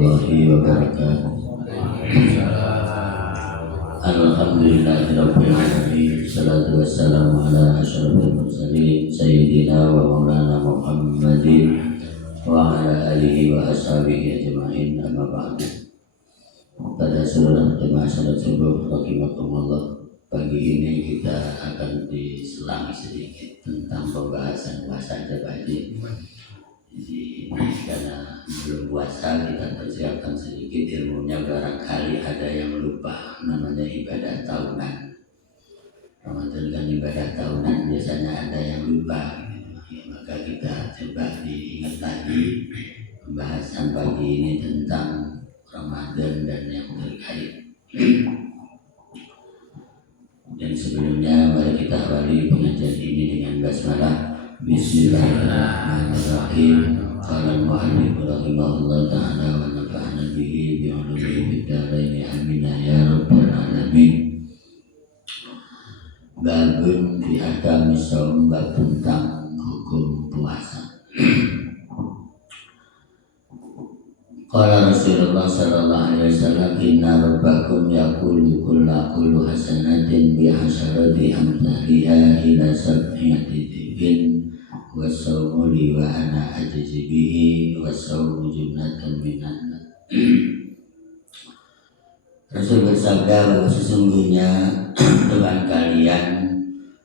warahmatullahi wabarakatuh. Alhamdulillahirabbil alamin. Shalatu wassalamu ala asyrofil mursalin sayyidina wa maulana Muhammadin wa ala alihi wa ashabihi ajma'in. Amma ba'du. Pada seluruh jemaah salat subuh rahimakumullah, pagi ini kita akan diselangi sedikit tentang pembahasan puasa Jabaji. Jadi karena belum puasa, kita persiapkan sedikit ilmunya, barangkali ada yang lupa. Namanya ibadah tahunan. Ramadan kan ibadah tahunan, biasanya ada yang lupa. Ya, maka kita coba diingat lagi pembahasan pagi ini tentang Ramadan dan yang terkait. Dan sebelumnya mari kita awali pengajian ini dengan basmalah. Bismillahirrahmanirrahim. Qala al-mu'allif rahimahullah ta'ala wa nafa'ana bihi bi'ulumihi fid dharain amin ya rabbal alamin. Babun fi ahkami shaum, bab tentang hukum puasa. Qala Rasulullah sallallahu alaihi wasallam, inna rabbakum yaqulu kullu hasanatin bi hasyarati amthaliha ila sab'ati dhibin wasawmu li wa ana ajzi bihi wasawmu junnatan minan. Rasul bersabda bahwa sesungguhnya Tuhan kalian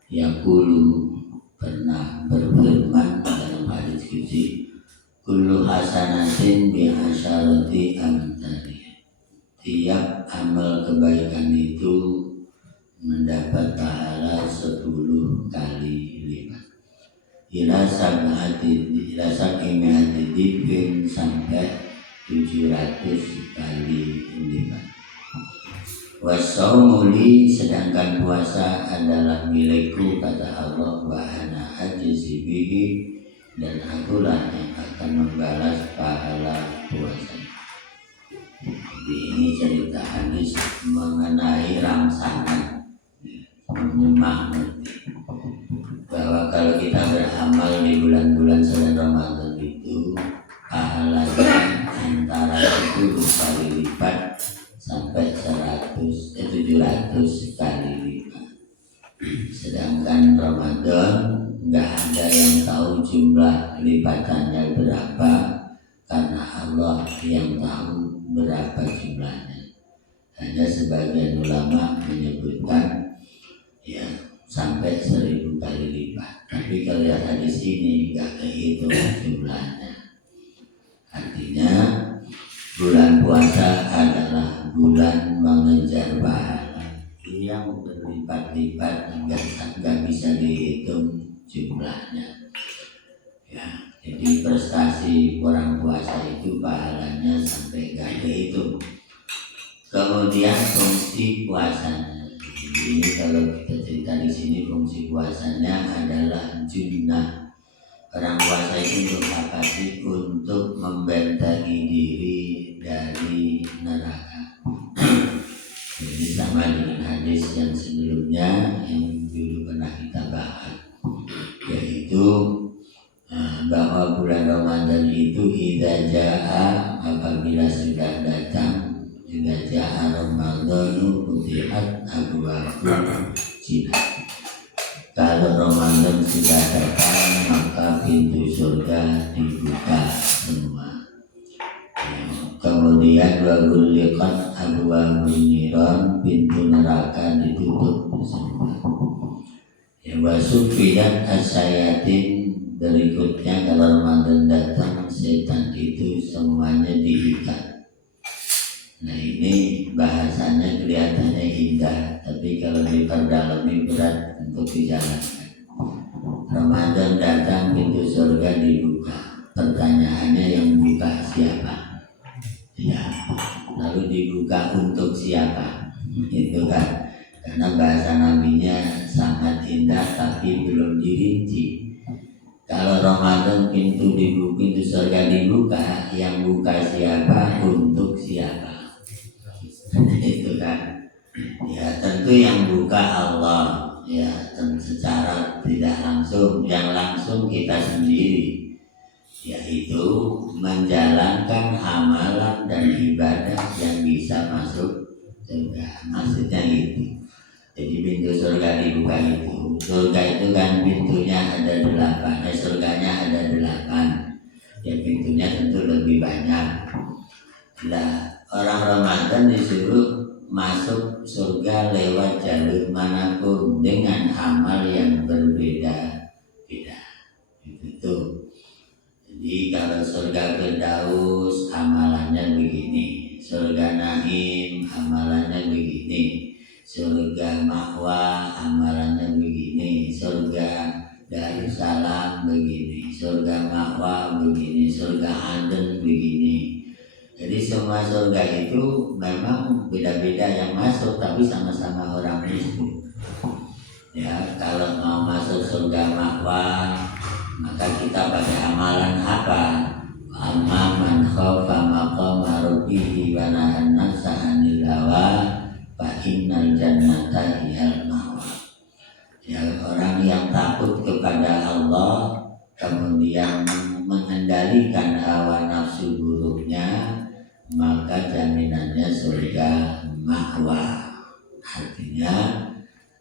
yaqulu pernah berfirman dalam hadis qudsi, kullu hasanatin bi hasyarati amthaliha. Tiap amal kebaikan itu mendapat pahala 10 kali lipat. Ila sab'ati dibin sampai 700 kali lipat. Wasaumuli, sedangkan puasa adalah milikku, kata Allah, wa ana ajzi bihi, dan akulah yang akan membalas pahala puasa. Jadi ini cerita hadis mengenai rangsangan, menyemangati bahwa kalau kita beramal di bulan-bulan selain Ramadan itu pahalanya antara 10 kali lipat sampai 700 kali lipat. Sedangkan Ramadan nggak ada yang tahu jumlah lipatannya berapa, karena Allah yang tahu berapa jumlahnya. Hanya sebagian ulama menyebutkan ya sampai 1000 kali lipat. Tapi kalau lihat hadis ini nggak kehitung jumlahnya. Artinya bulan puasa adalah bulan mengejar pahala yang berlipat-lipat nggak bisa dihitung jumlahnya. Ya, jadi prestasi orang puasa itu pahalanya sampai nggak dihitung. Kemudian fungsi puasanya. Ini kalau kita cerita di sini, fungsi puasanya adalah junnah. Orang puasa itu untuk apa sih? Untuk membentengi diri dari neraka. Jadi sama dengan hadis yang sebelumnya yang dulu pernah kita bahas, yaitu bahwa bulan Ramadan itu idza jaa, apabila sudah datang, idza jaa Ramadhanu futihat abwaabul jannah. Kalau Ramadan sudah datang, maka pintu surga dibuka semua. Kemudian wa ghulliqat abwaabun niran, pintu neraka ditutup semua. Ya, wa sufiyat asyayatin, berikutnya kalau Ramadan datang, setan itu semuanya diikat. Nah, ini bahasanya kelihatannya indah, tapi kalau diperdalami berat untuk dijalankan. Ramadan datang, pintu surga dibuka. Pertanyaannya, yang buka siapa? Ya, lalu dibuka untuk siapa? Itu kan, karena bahasa nabinya sangat indah tapi belum dirinci. Kalau Ramadan pintu surga dibuka, yang buka siapa? Untuk siapa? Itu kan, ya tentu yang buka Allah, ya secara tidak langsung, yang langsung kita sendiri, yaitu menjalankan amalan dan bisa masuk surga. Maksudnya gitu. Jadi pintu surga dibuka itu. Surga itu kan pintunya ada 8, surganya ada 8. Ya pintunya tentu lebih banyak. Nah, orang Ramadan disuruh masuk surga lewat jalur manapun dengan amal yang berbeda-beda. Itu. Jadi kalau surga Firdaus amalannya begini, surga Naim amalannya begini, surga Ma'wa amalannya begini, surga Darussalam begini, surga Ma'wa begini, surga Aden begini. Jadi semua surga itu memang beda-beda yang masuk, tapi sama-sama orang Muslim. Ya, kalau mau masuk surga Ma'wa, maka kita pakai amalan apa? Amma man khaufa maqama rabbih wa nahan nafsa 'anil hawa fa innal jannata hiyal ma'wa. Ya, orang yang takut kepada Allah kemudian mengendalikan hawa nafsu buruknya, maka jaminannya surga ma'wa. Artinya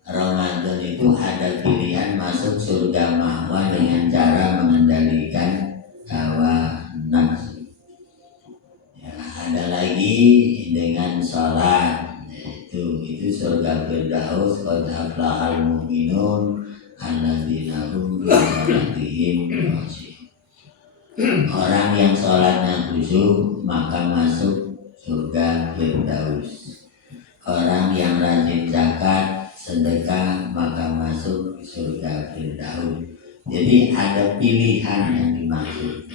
Ramadan itu ada pilihan masuk surga ma'wa dengan cara mengendalikan hawa nafsu. Ya, ada lagi dengan sholat, itu surga Firdaus, qad aflahal mu'minun alladzina hum fi sholatihim khashi'un. Orang yang sholatnya khusyuk maka masuk surga Firdaus. Orang yang rajin zakat, sedekah maka masuk surga Firdaus. Jadi ada pilihan yang dimaksud.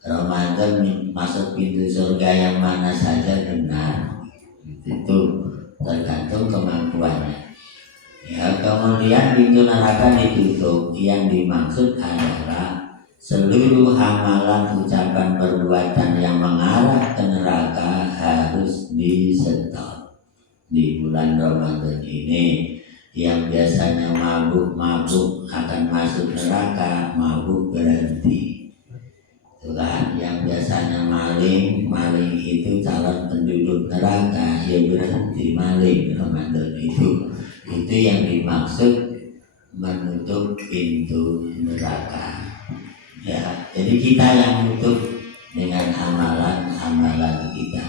Ramadan masuk pintu surga yang mana saja benar. Itu tergantung kemampuannya. Ya, kemudian pintu neraka ditutup. Yang dimaksud adalah seluruh amalan, ucapan, perbuatan yang mengarah ke neraka harus di-stop di bulan Ramadan ini. Yang biasanya mabuk akan masuk neraka, mabuk berhenti. Itulah yang biasanya maling itu calon penduduk neraka, ya berhenti maling Ramadan itu. Itu yang dimaksud menutup pintu neraka. Ya, jadi kita yang menutup dengan amalan-amalan kita.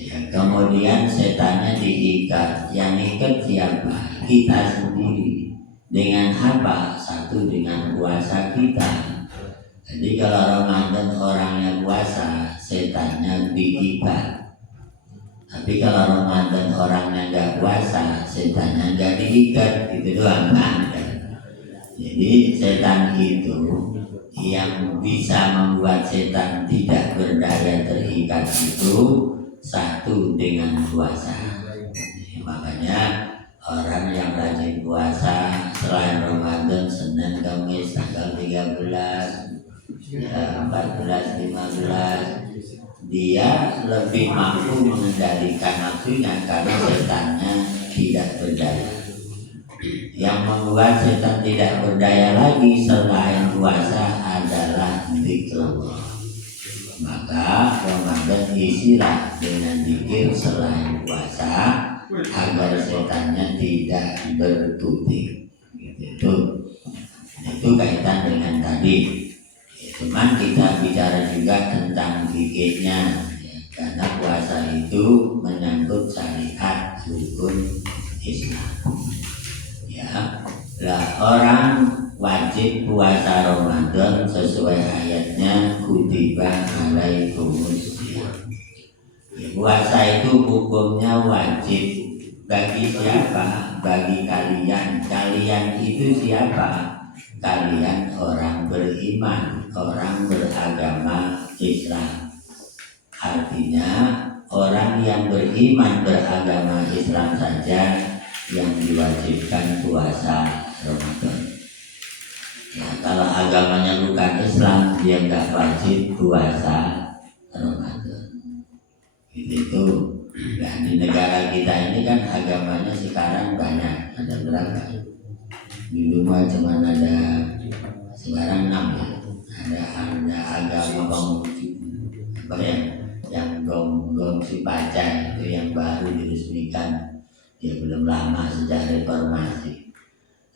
Ya, kemudian setannya diikat. Yang ikat siapa? Kita sendiri. Dengan apa? Satu, dengan puasa kita. Jadi kalau Ramadan orangnya puasa, setannya diikat. Tapi kalau Ramadan orangnya nggak puasa, setannya nggak diikat. Itu doang kan? Jadi setan itu yang bisa membuat setan tidak berdaya terikat itu satu, dengan puasa. Makanya orang yang rajin puasa selain Ramadan, Senin, Kamis, tanggal 13, 14, 15, dia lebih mampu mengendalikan nafsunya karena setannya tidak berdaya. Yang membuat setan tidak berdaya lagi selain puasa adalah zikrullah. Maka Ramadan isilah dengan zikir selain puasa agar setannya tidak berkutik. Itu kaitan dengan tadi. Cuman kita bicara juga tentang zikirnya, karena puasa itu menyangkut syariat hukum Islam. Ya, lah orang wajib puasa Ramadan sesuai ayatnya kutiba alaikumus syiyam. Puasa itu hukumnya wajib bagi siapa? Bagi kalian. Kalian itu siapa? Kalian orang beriman, orang beragama Islam. Artinya orang yang beriman beragama Islam saja yang diwajibkan puasa Ramadan. Ya, kalau agamanya bukan Islam, dia nggak wajib puasa Ramadan. Itu. Nah, di negara kita ini kan agamanya sekarang banyak. Ada berapa? Dulu mah cuma ada, sekarang 6 ya. Ada agama apa ya? yang gong-gong si Pacan itu yang baru diresmikan, ya belum lama sejak reformasi.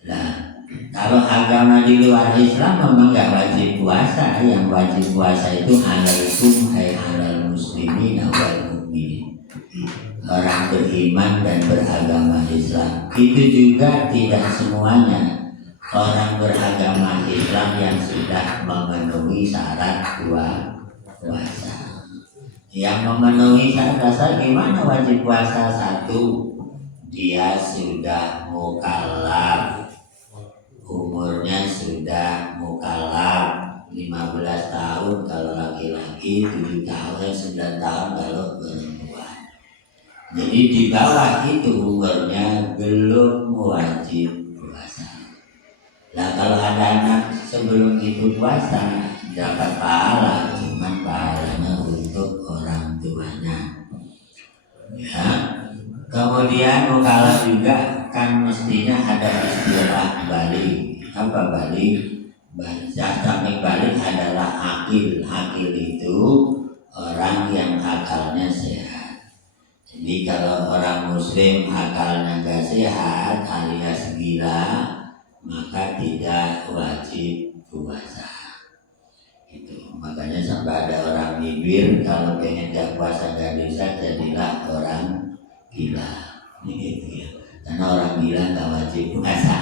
Nah, kalau agama di luar Islam memang nggak wajib puasa. Yang wajib puasa itu alaikum hai alal muslimin wal mukminin, orang beriman dan beragama Islam. Itu juga tidak semuanya orang beragama Islam yang sudah memenuhi syarat puasa. Yang memenuhi syarat gimana wajib puasa? Satu, dia sudah mukallaf, umurnya sudah mukallaf 15 tahun kalau laki-laki, 7 tahun, 9 tahun kalau perempuan. Jadi di bawah itu umurnya belum wajib puasa. Nah kalau ada anak sebelum itu puasa dapat pahala, cuman pahalanya untuk orang tuanya. Ya. Kemudian mukallaf juga kan mestinya ada istilah balik. Apa balik? Samping balik adalah akil. Akil itu orang yang akalnya sehat. Jadi kalau orang muslim akalnya gak sehat alias gila, maka tidak wajib puasa. Itu makanya sampai ada orang bibir kalau pengen gak puasa gak bisa, jadilah orang gila. Gitu ya. Karena orang gila gak wajib puasa.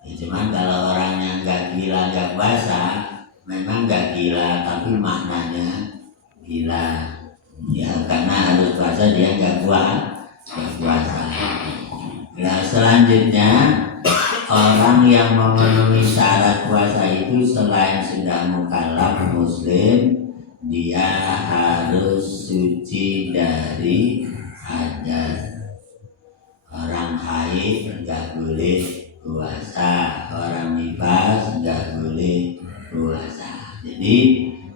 Ya, cuman kalau orangnya gak gila gak puasa, memang gak gila tapi maknanya gila. Ya karena harus puasa dia gak puasa. Nah selanjutnya orang yang memenuhi syarat puasa itu selain sudah mukallaf muslim, dia harus suci dari hadas. Orang haid nggak boleh puasa, orang nifas nggak boleh puasa. Jadi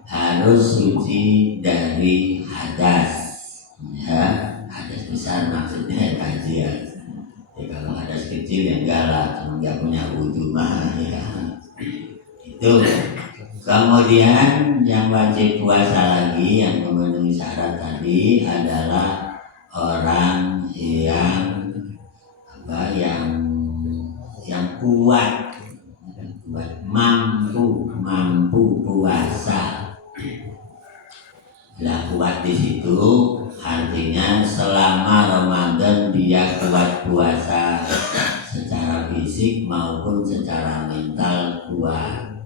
harus suci dari hadas. Ya, hadas besar maksudnya kajian. Ya kalau hadas kecil yang galak, cuma nggak punya wudhu mah ya. Itu. Kemudian yang wajib puasa lagi yang memenuhi syarat tadi adalah orang yang kuat, mampu puasa. Lah kuat di situ artinya selama Ramadan dia kuat puasa secara fisik maupun secara mental kuat.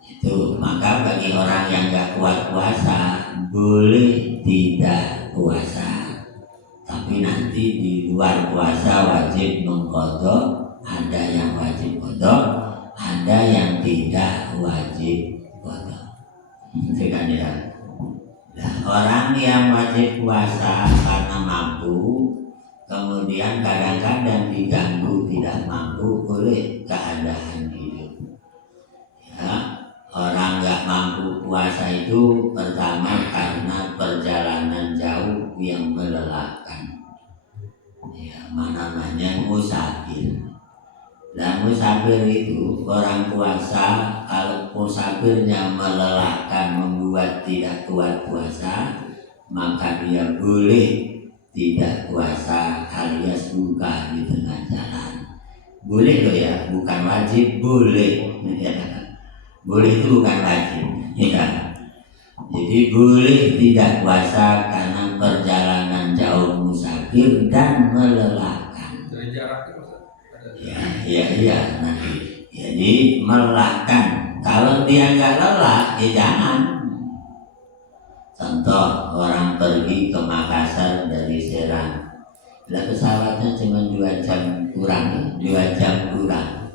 Itu maka bagi orang yang gak kuat puasa boleh tidak puasa, tapi nanti di luar puasa wajib mengqadha. Ada yang wajib qadha, ada yang tidak wajib qadha. Itu kan ya. Nah, orang yang wajib puasa karena mampu, kemudian kadang-kadang diganggu tidak mampu oleh keadaan hidup. Ya, orang nggak mampu puasa itu pertama karena perjalanan jauh yang melelahkan. Ya, namanya musafir. Dan musafir itu orang puasa kalau musafirnya melelahkan membuat tidak kuat puasa, maka dia boleh tidak puasa alias buka di tengah jalan. Boleh loh ya, bukan wajib, boleh. Boleh itu bukan wajib. Ya. Jadi boleh tidak puasa karena perjalanan jauh musafir dan melelahkan. Dari jarak Ya nanti. Jadi melelahkan. Kalau dia nggak lelah, ya jangan. Contoh orang pergi ke Makassar dari Serang, lah pesawatnya cuma 2 jam kurang, 2 jam kurang.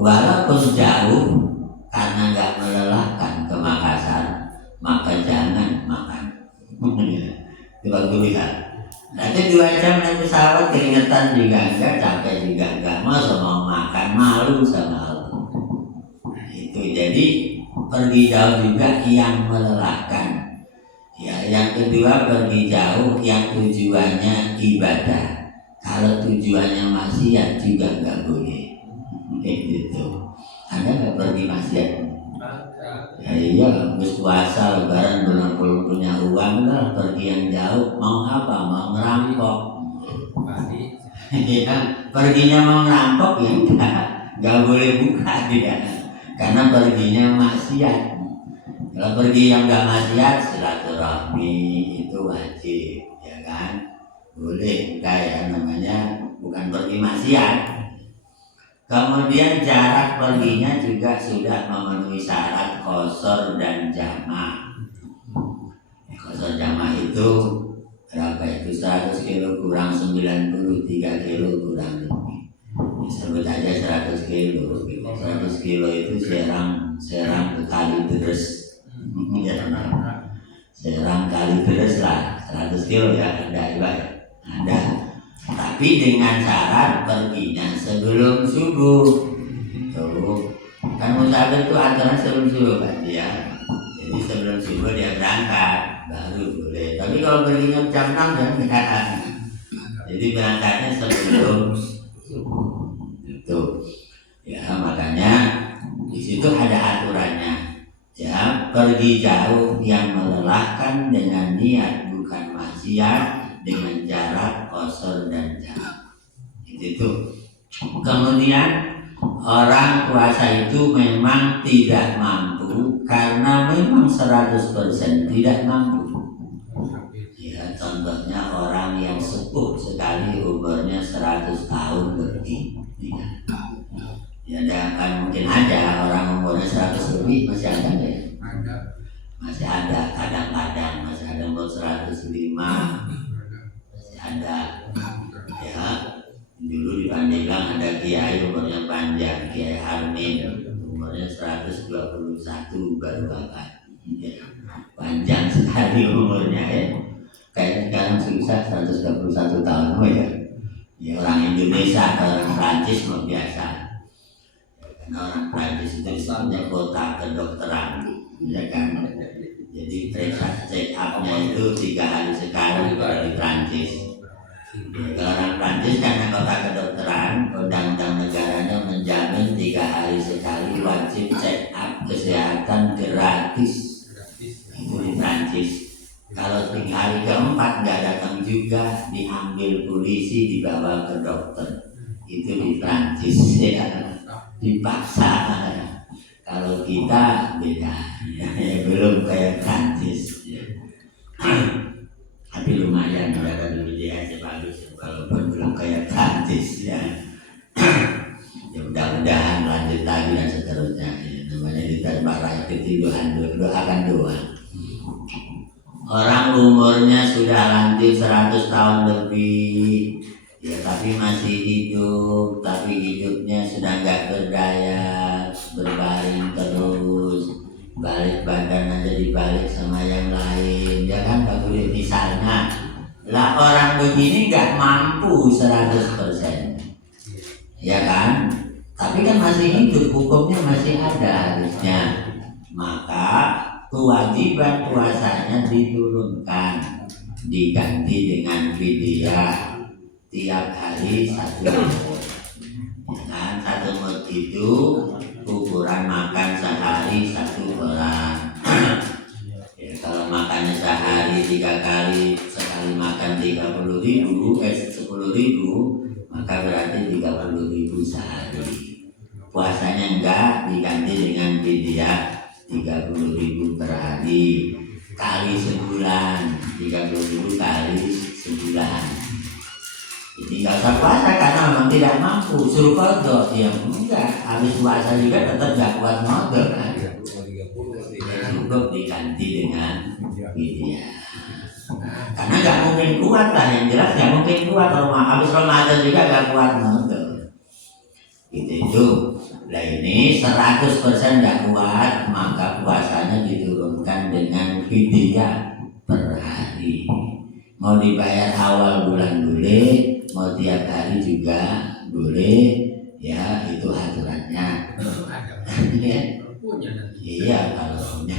Walaupun jauh, karena nggak melelahkan ke Makassar, maka jangan makan. Coba lihat. Nanti 2 jam naik pesawat keringetan juga enggak, capek juga enggak, masa mau makan, malu sama Allah. Itu jadi pergi jauh juga yang melelahkan. Ya, yang kedua pergi jauh yang tujuannya ibadah. Kalau tujuannya maksiat juga enggak boleh. Gitu. Anda enggak pergi maksiat? Ya iya, habis puasa lebaran belum punya uang lah, pergi yang jauh. Mau apa? Mau ngerampok. Iya, perginya mau ngerampok ya nggak boleh buka dia, karena perginya maksiat. Kalau pergi yang nggak maksiat, silaturahmi itu wajib, ya kan? Boleh, kayak namanya bukan pergi maksiat. Kemudian jarak perginya juga sudah memenuhi syarat qasar dan jamak. Qasar jamak itu berapa itu? 100 kilo kurang 93 kilo kurang lebih. Sebut aja 100 kilo. 100 kilo itu Serang ke Kalideres. Serang Kalideres lah. 100 kilo ya, ada ibarat. Ada. Tapi dengan syarat perginya sebelum subuh. Itu kan musafir itu aturan sebelum subuh kan dia. Jadi sebelum subuh dia berangkat baru boleh. Tapi kalau perginya jam 6 kan enggak. Jadi berangkatnya sebelum subuh. Itu. Ya makanya di situ ada aturannya. Ya, pergi jauh yang melelahkan dengan niat bukan maksiat, dengan jarak qasar dan jamak. Itu. Kemudian orang puasa itu memang tidak mampu karena memang 100% tidak mampu. Ya, contohnya orang yang sepuh sekali umurnya 100 tahun lebih. Ya, kan mungkin ada orang umurnya 100 lebih masih ada ya? Masih ada, kadang-kadang masih ada umur 105. Ada ya, dulu di Pandeglang ada kiai umurnya panjang, Kiai Harmin umurnya 121 baru wafat ya. Panjang sekali umurnya ya, kayak sekarang susah 121 tahun ya. Ya orang Indonesia atau orang Prancis mau biasa, karena orang Prancis itu disebutnya kota kedokteran ya kan. Jadi periksa check up-nya itu 3 hari sekali kalau di Prancis. Kalau orang Prancis karena kota kedokteran, undang-undang negaranya menjamin 3 hari sekali wajib check up kesehatan gratis. Itu di Prancis. Kalau 3 hari keempat nggak datang juga, diambil polisi dibawa ke dokter. Itu di Prancis ya, dipaksa. Kalau kita beda, ya, belum kayak Prancis. Ya. Tapi lumayan ada di media aja bagus, walaupun belum kayak Prancis ya. Ya mudah-mudahan lanjut lagi dan seterusnya. Ya, namanya diterima rakyat ketiduran, doakan doa. Orang umurnya sudah lanjut 100 tahun lebih, ya tapi masih hidup, tapi hidupnya sudah nggak berdaya, berbaring terus, balik badan aja dibalik sama yang lain, ya kan Pak Guru misalnya. Lah orang begini nggak mampu 100%, ya kan? Tapi kan masih hidup, hukumnya masih ada harusnya. Maka kewajiban puasanya diturunkan, diganti dengan fidyah tiap hari 1 mud. Ya kan? 1 mud itu ukuran makan sehari 1 orang. Ya, kalau makannya sehari 3 kali, sekali makan 30.000, 10.000, maka berarti 30.000 sehari. Puasanya enggak, diganti dengan fidyah 30.000 per hari kali sebulan, 30.000 kali sebulan. Jadi nggak usah puasa karena memang tidak mampu, suruh qadha ya enggak, habis puasa juga tetap nggak kuat qadha kan. Cukup diganti dengan fidyah. Karena nggak mungkin kuat lah, yang jelas nggak mungkin kuat kalau habis Ramadan juga nggak kuat qadha. Itu. Nah ini 100% nggak kuat, maka puasanya diturunkan dengan fidyah per hari. Mau dibayar awal bulan boleh, mau tiap hari juga boleh, ya itu aturannya. Iya kalau punya.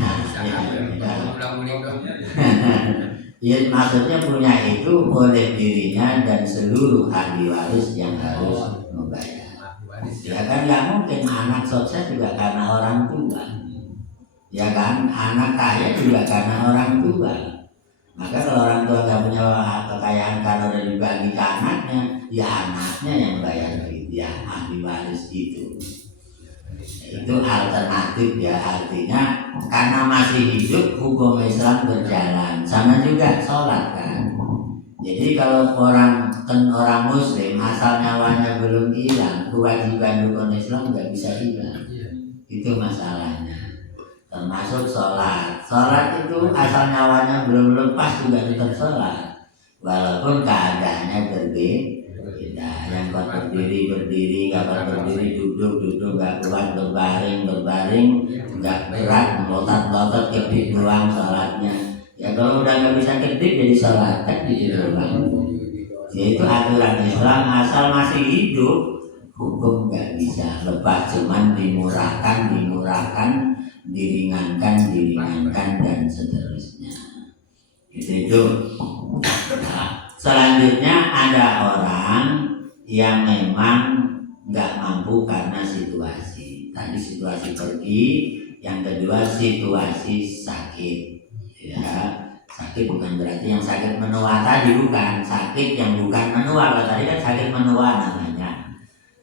Ya maksudnya punya itu oleh dirinya dan seluruh ahli waris yang harus membayar. Ya kan nggak mungkin anak sukses juga karena orang tua. Ya kan, anak kaya juga karena orang tua. Maka kalau orang tua nggak punya kekayaan karena udah dibagi ke anaknya, ya anaknya yang bayar ya ahli waris itu. Itu alternatif ya, artinya karena masih hidup hukum Islam berjalan. Sama juga sholat kan. Jadi kalau orang Muslim asal nyawanya belum hilang, kewajiban rukun Islam nggak bisa hilang. Itu masalahnya. Termasuk sholat itu asal nyawanya belum lepas juga tetap sholat walaupun keadaannya berbeda. Yang kuat berdiri, kapan berdiri, duduk, gak kuat berbaring, gak gerak, melotot kedip doang sholatnya. Ya kalau udah gak bisa kedip jadi sholat kan gitu doang. Yaitu aturan Islam asal masih hidup hukum gak bisa lepas, cuman dimurahkan, diringankan dan seterusnya. Itu. Nah, selanjutnya ada orang yang memang nggak mampu karena situasi. Tadi situasi pergi, yang kedua situasi sakit. Ya, sakit bukan berarti yang sakit menua tadi, bukan sakit yang bukan menua. Kalau tadi kan sakit menua namanya.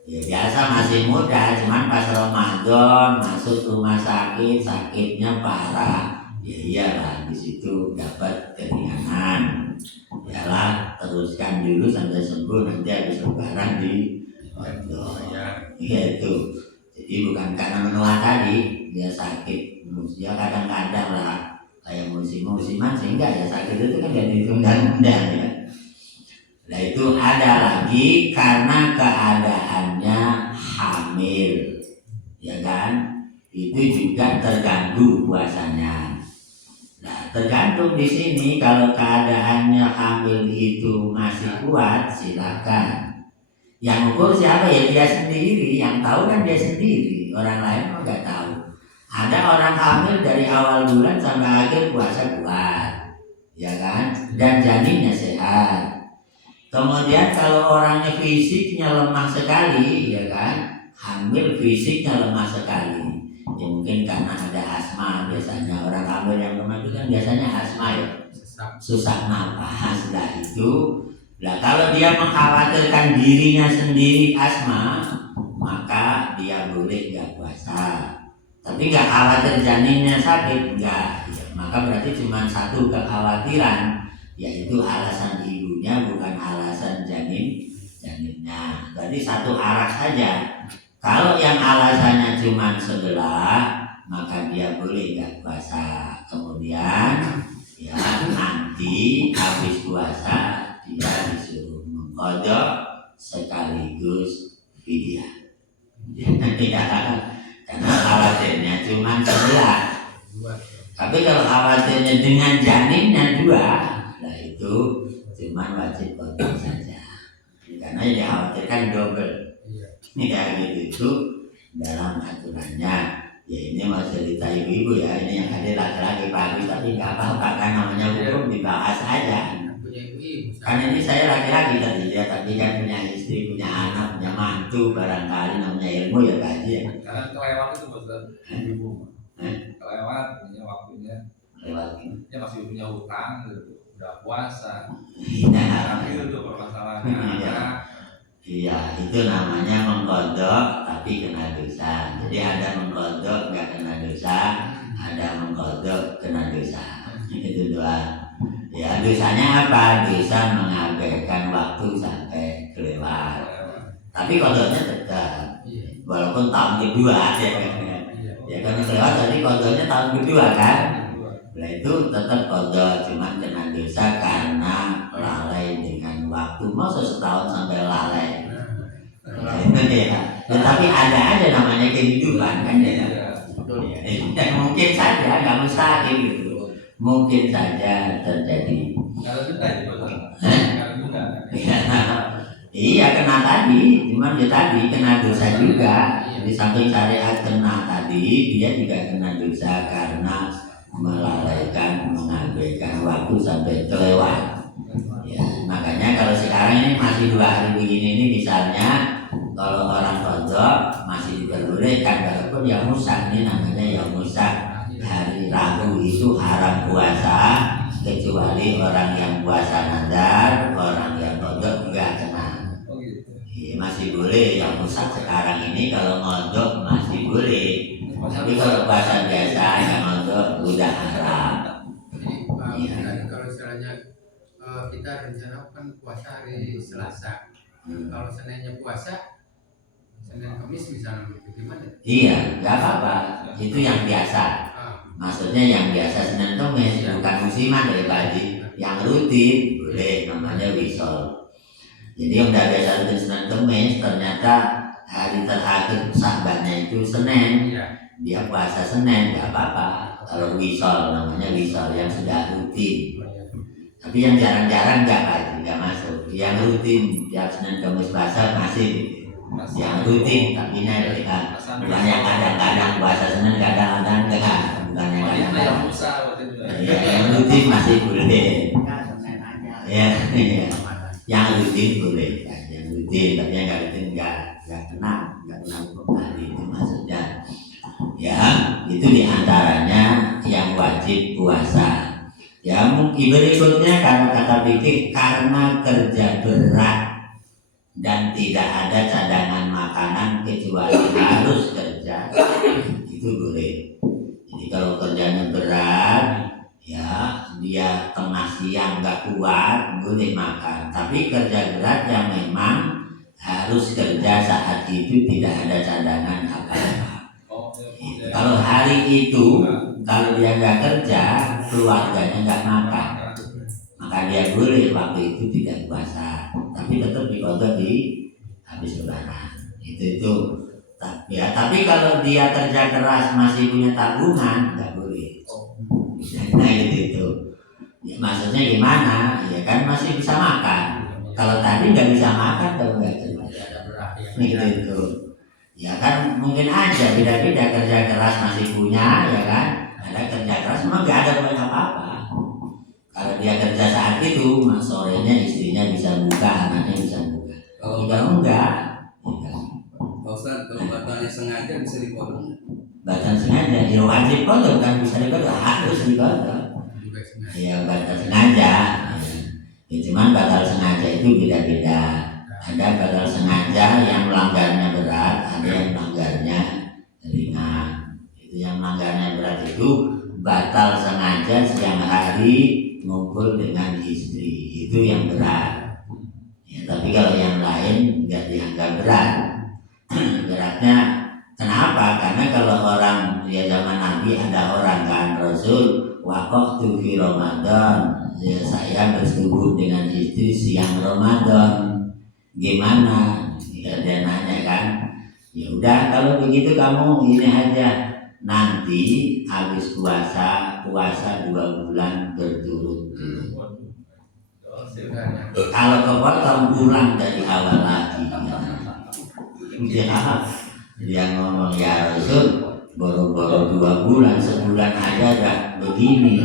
Ya biasa masih muda, cuman pas Ramadan masuk rumah sakit, sakitnya parah. Ya iyalah di situ dapat keringanan. Yalah teruskan dulu sampai sembuh, nanti habis lebaran di pondok. Ya itu. Jadi bukan karena menua tadi dia sakit. Ya kadang-kadang lah kayak musiman sehingga ya sakit itu kan jadi ditunda-tunda ya. Nah itu ada lagi karena keadaannya hamil, ya kan? Itu juga terganggu puasanya. Nah tergantung di sini, kalau keadaannya hamil itu masih kuat silakan. Yang ukur siapa ya dia sendiri, yang tahu kan dia sendiri, orang lain mah nggak tahu. Ada orang hamil dari awal bulan sampai akhir puasa kuat, ya kan? Dan janinnya sehat. Kemudian kalau orangnya fisiknya lemah sekali, ya kan, hamil fisiknya lemah sekali, ya mungkin karena ada asma. Biasanya orang hamil yang lemah itu kan biasanya asma ya, susah nafas. Nah itu, nah kalau dia mengkhawatirkan dirinya sendiri asma, maka dia boleh nggak puasa. Tapi nggak khawatir janinnya sakit, enggak. Ya, maka berarti cuma satu kekhawatiran, yaitu alasan ibunya, bukan alasan janinnya. Berarti satu arah saja. Kalau yang alasannya cuma sebelah, maka dia boleh nggak puasa. Kemudian ya nanti habis puasa dia disuruh mengqadha sekaligus fidyah. Karena khawatirnya cuma sebelah. Tapi kalau khawatirnya dengan janinnya dua, nah itu cuma wajib qadha saja. Karena yang dikhawatirkan double. Ini kayak gitu dalam aturannya. Ya ini mau cerita ibu-ibu ya, ini yang ada laki-laki bagus, tapi nggak apa-apa kan, namanya hukum dibahas aja. Kan ini saya laki-laki tadi ya, tapi kan punya istri, punya anak, punya mantu, barangkali namanya ilmu ya gaji ya. Karena kelewat itu maksudnya ibu, kelewat punya waktunya, Lewat ini. dia masih punya hutang, gitu. Udah puasa. Nah, Itu tuh permasalahannya. Iya, itu namanya mengqadha tapi kena dosa. Jadi ada mengqadha nggak kena dosa, ada mengqadha kena dosa. Itu doang. Ya dosanya apa? Dosa mengabaikan waktu sampai kelewat. Tapi qadhanya tetap, walaupun tahun kedua ya kan. Ya karena kelewat tadi qadhanya tahun kedua kan. Nah itu tetap qadha, cuman kena dosa karena lalai dengan waktu. Masa setahun sampai lalai? Nah, itu ya. Tapi ada aja namanya kehidupan kan ya. Dan mungkin saja, nggak mustahil gitu. Mungkin saja terjadi. Kalau kita itu betul. Kalau kita. Iya kena tadi, cuman ya tadi kena dosa juga. Di samping syariat kena tadi, dia juga kena dosa karena melalaikan, mengabaikan waktu sampai kelewat. Ya, makanya kalau sekarang ini masih 2 hari begini ini misalnya, kalau orang qadha masih diperbolehkan walaupun yang musak, ini namanya yang musak. hari Rabu itu haram puasa, kecuali orang yang puasa nazar, orang yang kodok enggak kena. Oh gitu. Masih boleh, yang pusat sekarang ini kalau kodok masih boleh. Tapi kalau puasa biasa yang kodok udah haram. Jadi kalau misalnya kita rencana kan puasa hari Selasa, kalau Seninnya puasa, Senin Kamis misalnya gimana? Iya, nggak apa-apa. Itu yang biasa. Maksudnya yang biasa Senin Kamis, bukan musiman dari Pak Haji. Yang rutin boleh, namanya wisol. Jadi yang udah biasa rutin Senin Kamis, ternyata hari terakhir sahabatnya itu Senin. Iya. Dia puasa Senin, nggak apa-apa. Kalau wisol, namanya wisol yang sudah rutin. Tapi yang jarang-jarang nggak Pak Haji, nggak masuk. Yang rutin tiap Senin Kamis puasa masih. Yang rutin tapi ini bukan yang kadang-kadang puasa Senin, kadang-kadang enggak, bukan yang kadang-kadang. Ya, yang rutin masih boleh. Ya, yang rutin boleh, yang rutin tapi yang nggak rutin nggak kena hukum hari itu maksudnya. Ya, itu diantaranya yang wajib puasa. Ya, mungkin berikutnya kalau kata fikih karena kerja berat dan tidak ada cadangan makanan kecuali harus kerja, itu boleh. Jadi kalau kerjanya berat, ya dia tengah siang nggak kuat, boleh makan. Tapi kerja berat yang memang harus kerja saat itu tidak ada cadangan apa-apa. Kalau hari itu, kalau dia nggak kerja, keluarganya nggak makan, maka dia boleh waktu itu tidak puasa. Tapi tetap dikodok di habis lebaran itu tapi kalau dia kerja keras masih punya tabungan nggak boleh. Nah itu ya, maksudnya gimana ya kan masih bisa makan. Kalau tadi nggak bisa makan kalau nggak itu ya kan mungkin aja beda-beda kerja keras masih punya ya kan, ada kerja keras memang nggak ada buat apa-apa. Kalau dia kerja saat itu, mas sorenya istrinya bisa buka, anaknya bisa buka. Kalau enggak, Ustaz, kalau batalnya sengaja bisa dipotong. batal sengaja, ya wajib kodok kan bisa dikodok, harus dikodok. Ya batal sengaja. Ya, cuman batal sengaja itu beda-beda. Ada batal sengaja yang melanggarnya berat, ada yang melanggarnya ringan. Itu yang melanggarnya berat itu batal sengaja siang hari ngumpul dengan istri, itu yang berat. Ya, tapi kalau yang lain nggak dianggap berat. Beratnya kenapa? Karena kalau orang ya zaman Nabi ada orang kan Rasul waqtu fi Ramadan, ya, saya bersetubuh dengan istri siang Ramadan. Gimana? Ya, dia nanya kan. Ya udah kalau begitu kamu ini aja. Nanti habis puasa 2 bulan berturut-turut. Kalau kepotong pulang dari awal lagi. Dia ngomong ya Rasul, boro-boro 2 bulan, sebulan aja dah begini.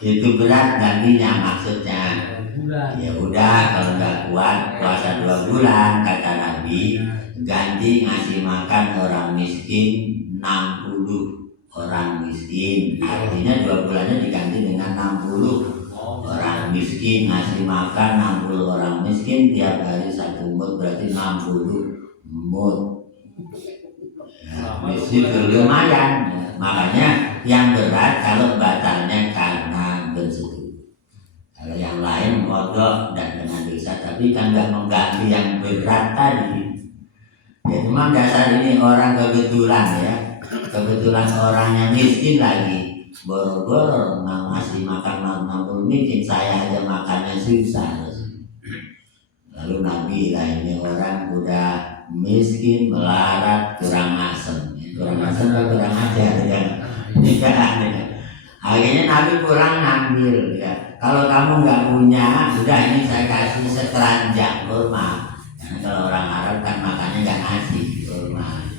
Itu berat gantinya maksudnya. Ya udah kalau nggak kuat puasa 2 bulan kata Nabi. Ganti ngasih makan orang miskin 60 orang miskin. Artinya 2 bulannya diganti dengan 60 orang miskin. Ngasih makan 60 orang miskin tiap hari 1 mut berarti 60 mut. Ya, itu lumayan. Makanya yang berat kalau batalnya karena bersetubuh. Kalau yang lain kodok dan dengan dosa, tapi kan nggak mengganti yang berat tadi. Ya cuma dasar ini orang kebetulan ya, kebetulan orangnya miskin lagi, boro-boro ngasih makan 60 miskin, saya aja makannya susah. Lalu Nabi lah ini orang udah miskin, melarat, kurang asem atau kurang ajar ya. Akhirnya Nabi kurang ngambil ya. Kalau kamu nggak punya, udah ini saya kasih sekeranjang kurma. Kalau orang Arab kan makannya nggak nasi, kurma.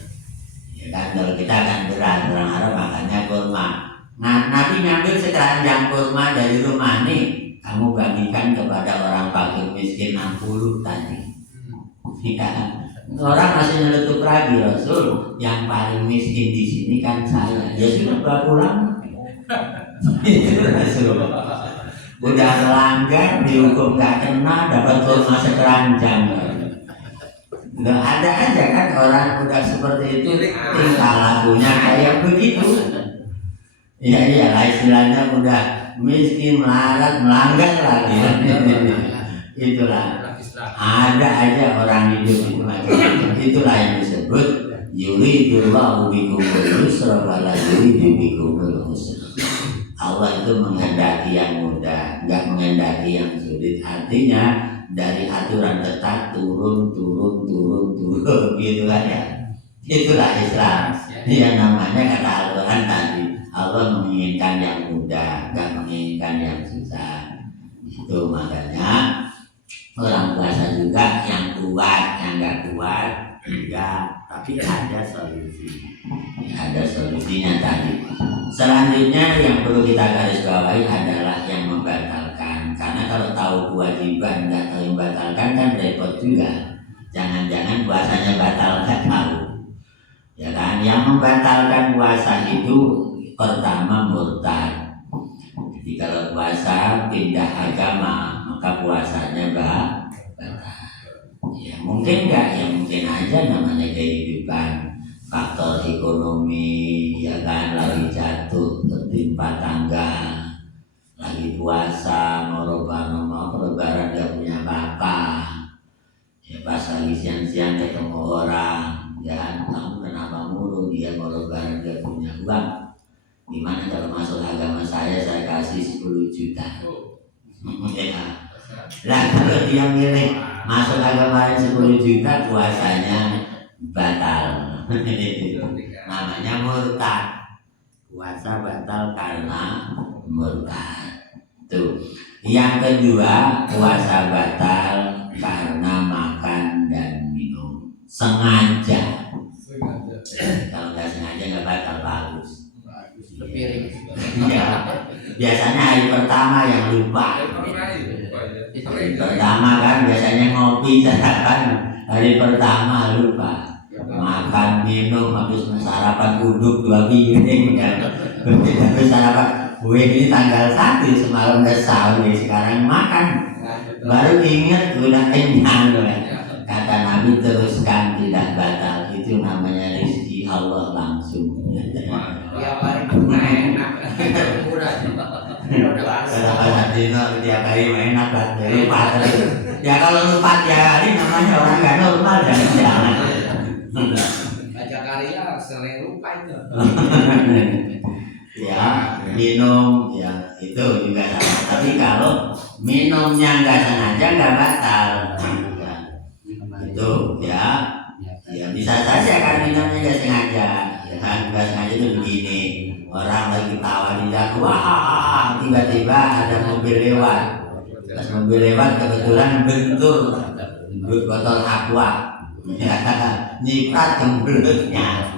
Ya kan kalau kita kan berat, orang Arab makannya kurma. Nah, Nabi ngambil sekeranjang kurma dari rumah nih, kamu bagikan kepada orang fakir miskin 60 tadi. Ya, Orang masih menutup lagi Rasul, yang paling miskin di sini kan saya. Ya sudah bawa pulang. Itu Rasul. Udah melanggar, dihukum gak kena, dapat kurma sekeranjang. Nggak ada aja kan orang udah seperti itu, tingkah lakunya kayak begitu. Ya iyalah istilahnya udah miskin, melarat, melanggar lagi. Itulah. Ada aja orang hidup itu macam-macam. Itulah yang disebut yuridullahu bikumul yusra wa la yuridu bikumul usra. Allah itu menghendaki yang mudah, enggak menghendaki yang sulit. Artinya dari aturan ketat turun gitu kan ya. Itulah Islam. Yang namanya kata Al-Quran tadi, Allah menginginkan yang mudah, enggak menginginkan yang susah. Itu makanya orang puasa juga yang kuat, yang enggak kuat, enggak, tapi ada solusi. Ada solusinya tadi. Selanjutnya yang perlu kita garis bawahi adalah yang membatalkan. Karena kalau tahu kewajiban enggak tahu yang membatalkan kan repot juga. Jangan-jangan puasanya batal enggak tahu. Ya kan, yang membatalkan puasa itu pertama murtad. Jadi kalau puasa pindah agama, maka puasanya batal. Ya mungkin enggak, ya mungkin aja namanya kehidupan, faktor ekonomi, ya kan, lagi jatuh tertimpa tangga, lagi puasa, mau lebaran gak punya apa-apa. Ya pas lagi siang-siang ketemu orang, ya kamu kenapa mulu, dia mau lebaran gak punya uang. Gimana kalau masuk agama saya kasih 10 juta. Ya. Lah kalau dia milih masuk agama 10 juta, puasanya batal. Namanya murtad. Puasa batal karena murtad. Tuh. Yang kedua, puasa batal karena makan dan minum sengaja. Kalau nggak sengaja nggak batal, bagus. Piring. Ya, biasanya hari pertama yang lupa. Hari pertama kan biasanya ngopi sarapan, hari pertama lupa. Makan minum habis sarapan duduk 2 piring ya. Habis sarapan, ini tanggal 1 semalam udah sahur, sekarang makan. Baru ingat udah kenyang. Kata Nabi teruskan, tidak batal. Itu namanya rezeki Allah langsung. Tiap hari enak, murah. Kalau tiap hari enak banget, lupa terus. Ya kalau lupa tiap hari namanya orang nggak normal ya. Baca karya sering lupa itu. Ya minum ya itu juga sama. Tapi kalau minumnya nggak sengaja nggak batal. Ya, itu ya. Ya bisa saja kan minumnya nggak sengaja. Ya kan nggak sengaja itu begini. Orang lagi tawa di jalan, wah tiba-tiba ada mobil lewat. Pas mobil lewat kebetulan bentur botol aqua, nyiprat ke mulutnya,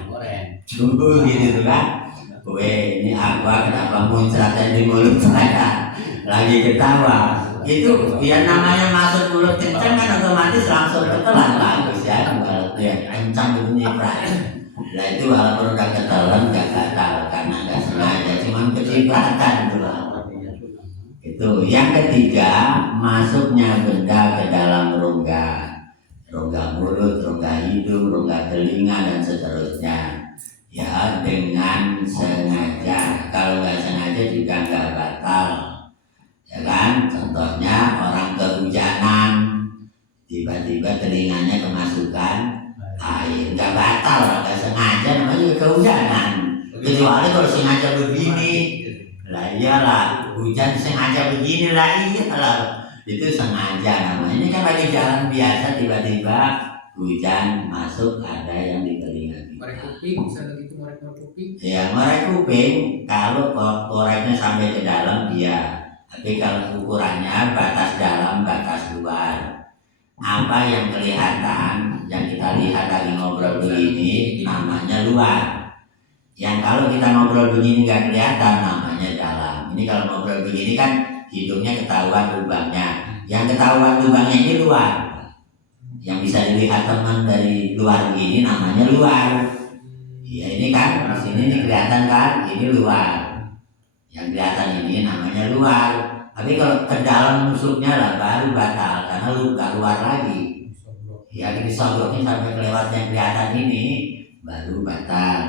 tunggu gitu kan. Weh ini aqua kenapa muncratnya di mulut saya? Lagi ketawa. Itu ya namanya masuk mulut kencang kan otomatis langsung ketelan, bagus ya. Ya kencang itu nyiprat. Nah itu walaupun udah ketelan gak batal karena gak sengaja, cuman kecipratan doang. Itu yang ketiga, masuknya benda ke dalam rongga mulut, rongga hidung, rongga telinga dan seterusnya. Ya dengan sengaja, kalau nggak sengaja juga nggak batal. Ya kan, contohnya orang kehujanan, tiba-tiba telinganya kemasukan air, nggak batal, nggak sengaja, namanya juga kehujanan. Kecuali kalau sengaja begini, lah iyalah, hujan sengaja begini lah iyalah, itu sengaja namanya. Ini kan lagi jalan biasa, tiba-tiba hujan masuk, ada yang di telinga. Korek kuping, misalnya gitu, korek kuping. Ya korek kuping, kalau koreknya sampai ke dalam dia. Tapi kalau ukurannya batas dalam, batas luar. Apa yang kelihatan, yang kita lihat lagi ngobrol begini, namanya luar. Yang kalau kita ngobrol begini nggak kelihatan, namanya dalam. Ini kalau ngobrol begini kan hidungnya ketahuan lubangnya. Yang ketahuan lubangnya ini luar. yang bisa dilihat teman dari luar gini namanya luar. Ya ini kan di sini ini kelihatan kan, ini luar. Yang kelihatan ini namanya luar. Tapi kalau ke dalam nusuknya lah baru batal karena lu gak luar lagi. Ya disogoknya sampai kelewat yang kelihatan ini baru batal.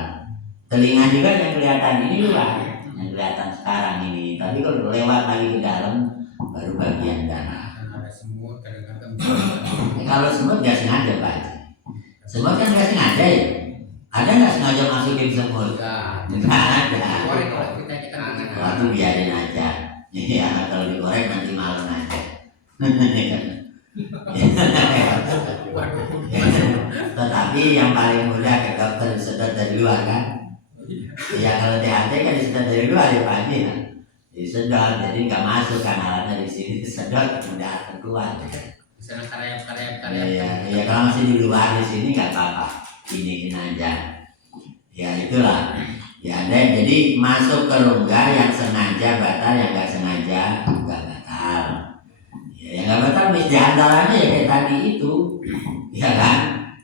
Telinga juga yang kelihatan ini luar, yang kelihatan sekarang ini. Tapi kalau lewat lagi ke dalam baru bagian dalam. Ada semut kadang-kadang. Kalau semut nggak sengaja Pak. Semut kan nggak sengaja ya. Ada nggak sengaja masukin semut? Nggak ada. Korek kalau kita kan Waktu biarin aja. Ya kalau dikorek nanti malam aja. Tetapi yang paling mudah ke dokter disedot dari luar kan. Ya kalau THT kan disedot dari luar ya Pak Haji kan. Disedot jadi nggak masuk kan alatnya di sini disedot mudah keluar. Misalnya karya. Ya kalau masih di luar di sini nggak apa-apa. Ini aja. Ya itulah. Ya ada jadi masuk ke rongga yang sengaja batal, yang nggak sengaja nggak batal. Ya yang nggak batal di antaranya ya kayak tadi itu, ya kan?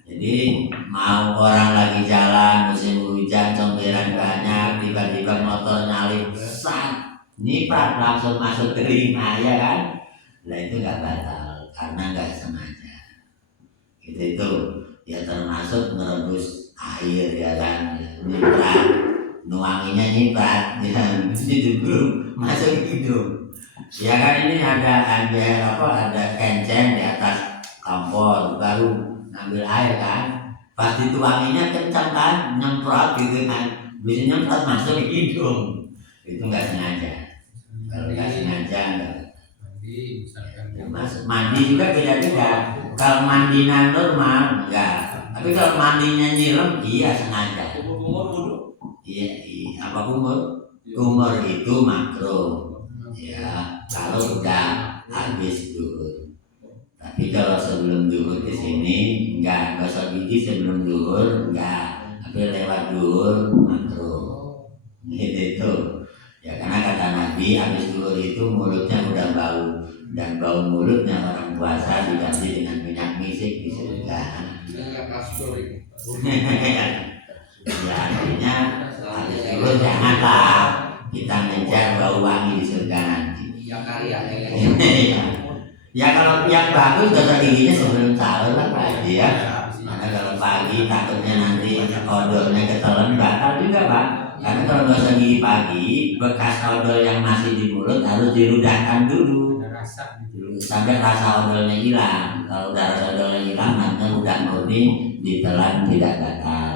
Jadi mau orang lagi jalan musim hujan comberan banyak, tiba-tiba motor nyalip besar, nyiprat langsung masuk telinga ya kan? Nah itu nggak batal karena nggak sengaja. Itu ya termasuk merebus air ya kan, nyiprat. Nuanginya nyiprat, ya itu belum masuk hidung. Ya kan ini ada kenceng di atas kompor, baru ngambil air kan. Pas dituanginya kencang kan, nyemprot gitu kan, bisa nyemprot masuk hidung. Itu nggak sengaja. Kalau nggak sengaja nggak. Mandi misalkan. Mandi juga beda-beda. Kalau mandi normal enggak, tapi kalau mandinya nyilem iya sengaja. Iya, apa kumur? Kumur itu makruh. Ya, kalau udah habis duhur. Tapi kalau sebelum duhur ke sini enggak gosok gigi sebelum duhur enggak. Tapi lewat duhur makruh. Itu. Ya karena kata Nabi habis duhur itu mulutnya udah bau dan bau mulutnya orang puasa diganti dengan minyak misik di surga. Ya artinya habis itu janganlah kita ngejar bau wangi di surga nanti. Ya kalau yang bagus gosok giginya sebelum sahur lah Pak Haji ya. Karena kalau pagi takutnya nanti odolnya ketelan batal juga Pak. Karena kalau gosok gigi pagi bekas odol yang masih di mulut harus diludahkan dulu sampai rasa odolnya hilang. Kalau udah rasa odolnya hilang nanti udah murni ditelan tidak batal.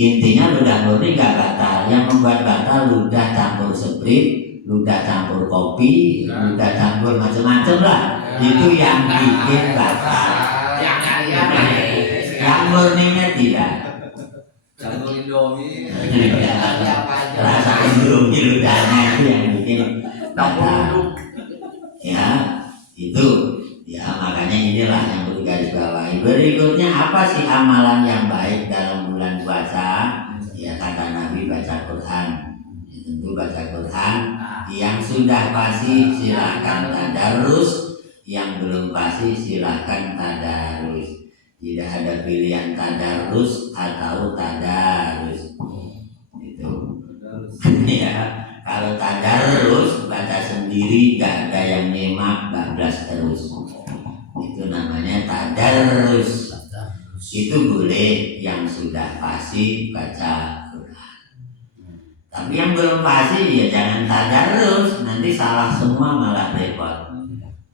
Intinya ludah murni nggak batal. Yang membuat batal ludah campur sprit, ludah campur kopi, ludah campur macam-macam lah. Itu yang bikin batal. Yang murninya tidak. Campur Indomie. Rasa Indomie ludahnya itu yang bikin batal. Ya itu. Ya makanya inilah yang perlu garis bawahi. Berikutnya apa sih amalan yang baik dalam bulan puasa? Ya kata Nabi baca Quran. Ya, tentu baca Quran. Yang sudah pasti silakan tadarus, yang belum pasti silakan tadarus. Tidak ada pilihan tadarus atau tadarus. Itu. Ya kalau tadarus baca sendiri gak ada yang nyemak bablas terus. Itu namanya tadarus. Itu boleh yang sudah pasti baca Quran. Tapi yang belum pasti ya jangan tadarus, nanti salah semua malah repot.